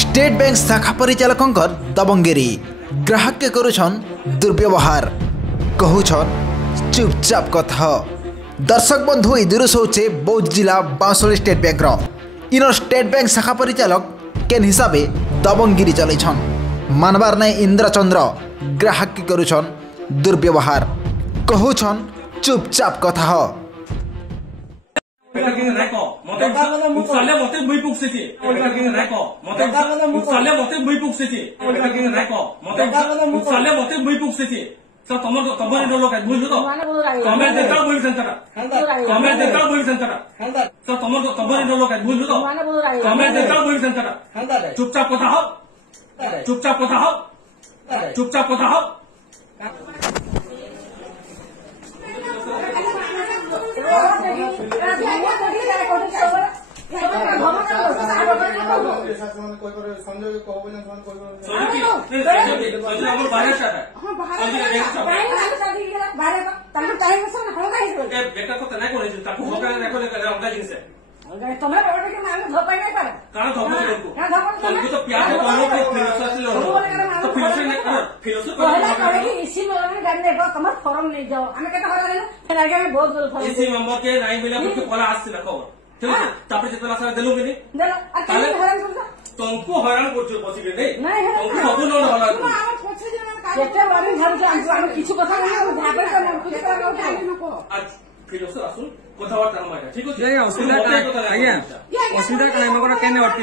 State bank शाखा परिचालक दबंगिरी ग्राहक के करुछन दुर्व्यवहार कहूछन चुपचाप कथा। दर्शक बंधु ई दृश्य होचे बौद्ध जिला बांसुरी स्टेट बैंक इन स्टेट बैंक शाखा परिचालक केन हिसाबे दबंगिरी चलैछन मानवार नै इंद्रचंद्र ग्राहक के करुछन दुर्व्यवहार कहूछन चुपचाप कथा। चुपचाप कथा हो, चुपचाप कथा हो, चुपचाप कथा हो। तुमको हैरान करछो बसिके नै तुमको सब लोन होला किछु कथा आज फिर आसुन कथाबार्ता हम आया ठीक है असुविधा आज्ञा असुविधा का हम कोन केने वर्ती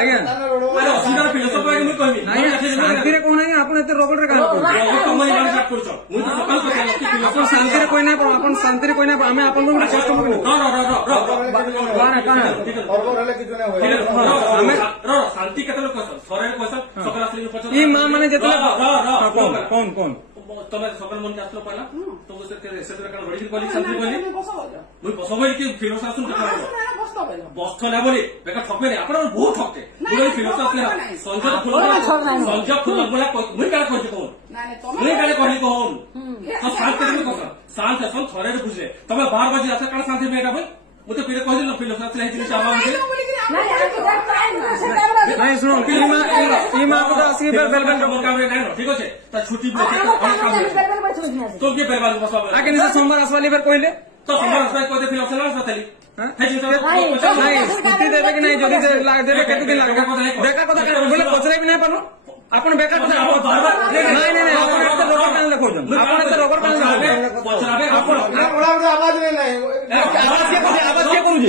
आज्ञा अरे असुविधा फिलोसफी के मैं कहबी नहीं शांति रे कोन नहीं आपण एते रोबोट रे काम करू तो मैं बात काट करछो मुई तो सकाल को कि फिलोसफी शांति रे कोइ नै पर आपण शांति रे कोइ नै हमें आपण को कष्ट मत वाना काना परबर हले किछु नै होय हमें शांति केते लोग कहसन सरे कहसन सकाल असली कहसन ई मां माने जेतले कौन तमे सकल मन के आसलो पहला तो से कारण बड़ी कॉलेज शांति बोली मुई बसबई कि फिलोसफी आसुन के बस्त ना बोली बेका ठकबे नै आपण बहुत ठकते मुई फिलोसफी संजय फुल बोला मुई काला कहछि कोन मुई काला कहली कोन तो शांत करबे कोन शांत असन थरे रे बुझले तमे 12 बजे आसा काला शांति बेटा भाई मु तो फिर कहली फिलोसफी है जिनिस आवा मुझे नहीं सुनो इमा को तो असली बेल काम रे नै ठीक अछि त छुट्टी तो के बेल बसबा आके निसा सोमवार आसवाली बेर कहले तो सोमवार आसवाली कहते फिर असल ना सतली नहीं छुट्टी देबे कि नहीं जदी लाग देबे केते दिन लाग बेका कथा बोले पचरे भी नहीं पारो आपण बेका कथा नहीं आपण एते रोबर कान लेखोजन आपण एते रोबर कान लेखो पचराबे आपण ओला आवाज नहीं आवाज के करूजी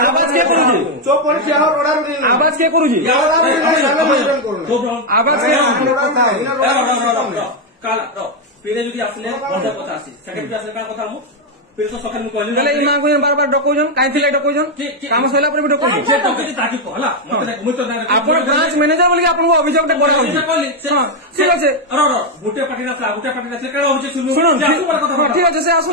आवाज के करूजी चुप पड़ी से और ओडा रुडी आवाज के करूजी आवाज के काला फिर जदी आसले बंद कथा आसी सेकंड पे आसले का कथा हम फिर तो सकाल में कहली बोले इमा को बार बार डकोजन काई थिले डकोजन काम सैला पर भी डकोजन जे तो कि ताकि कहला मते मुई तो आपण ब्रांच मैनेजर बोली आपण को अभियोग टे करे कहली ठीक আছে अरे गुटे पार्टी ना से केड़ा होचे सुनु ठीक আছে से आसु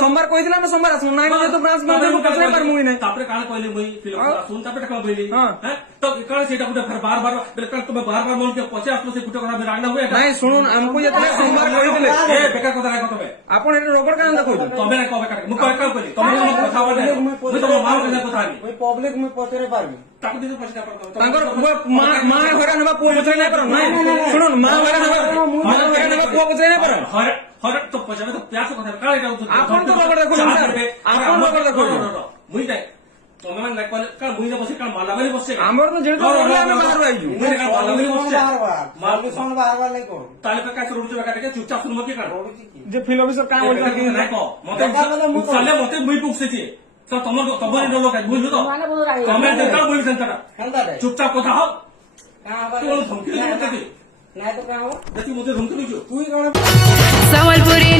सोमवार कहि दिला ना सोमवार आसु नाही तो ब्रांच मैनेजर को कसले पर मुई नै तापरे काल कहली मुई फिर सुन तापरे का बोली हैं तो काल सेटा गुटे बार बार बेकार तुम बार बार बोल के 50 से गुटे करा रागना हुए नहीं सुन हमको ये सोमवार कहि दिले ए बेकार कथा राख तबे आपण एटा रोबोट का देखो तबे ना कबे काट मु कह कहली तमे हम कथा बोले मु तो मां के कथा नहीं ओई पब्लिक में पचरे पारबी ताकि दिस पछता पर तांगर मां हैरान होबा पो पछरे नहीं पर नहीं सुन मां हैरान होबा पो पछरे नहीं पर हर तो पछरे तो प्यास कथा काले जाऊ आपण तो रोबोट देखो आपण रोबोट देखो मुई जाय तमे मन ना कहले का मुई बसे का मालाबारी बसे हमर तो जेतो रोले हम बाहर आइजु मुई का मालाबारी बसे माल सन बार नहीं करू ताले पे का रोड जगह के चुपचाप सुन मके का जे फिलोसफी काम होय कर नहीं को मते साले मते मुई पुछसे छी तो तमर लोग बुझु तो तमे जेता बोली संतरा चुपचाप कथा हो तो धमकी मते नहीं तो का हो जति मुझे धमकी दीजो तू ही संबलपुरी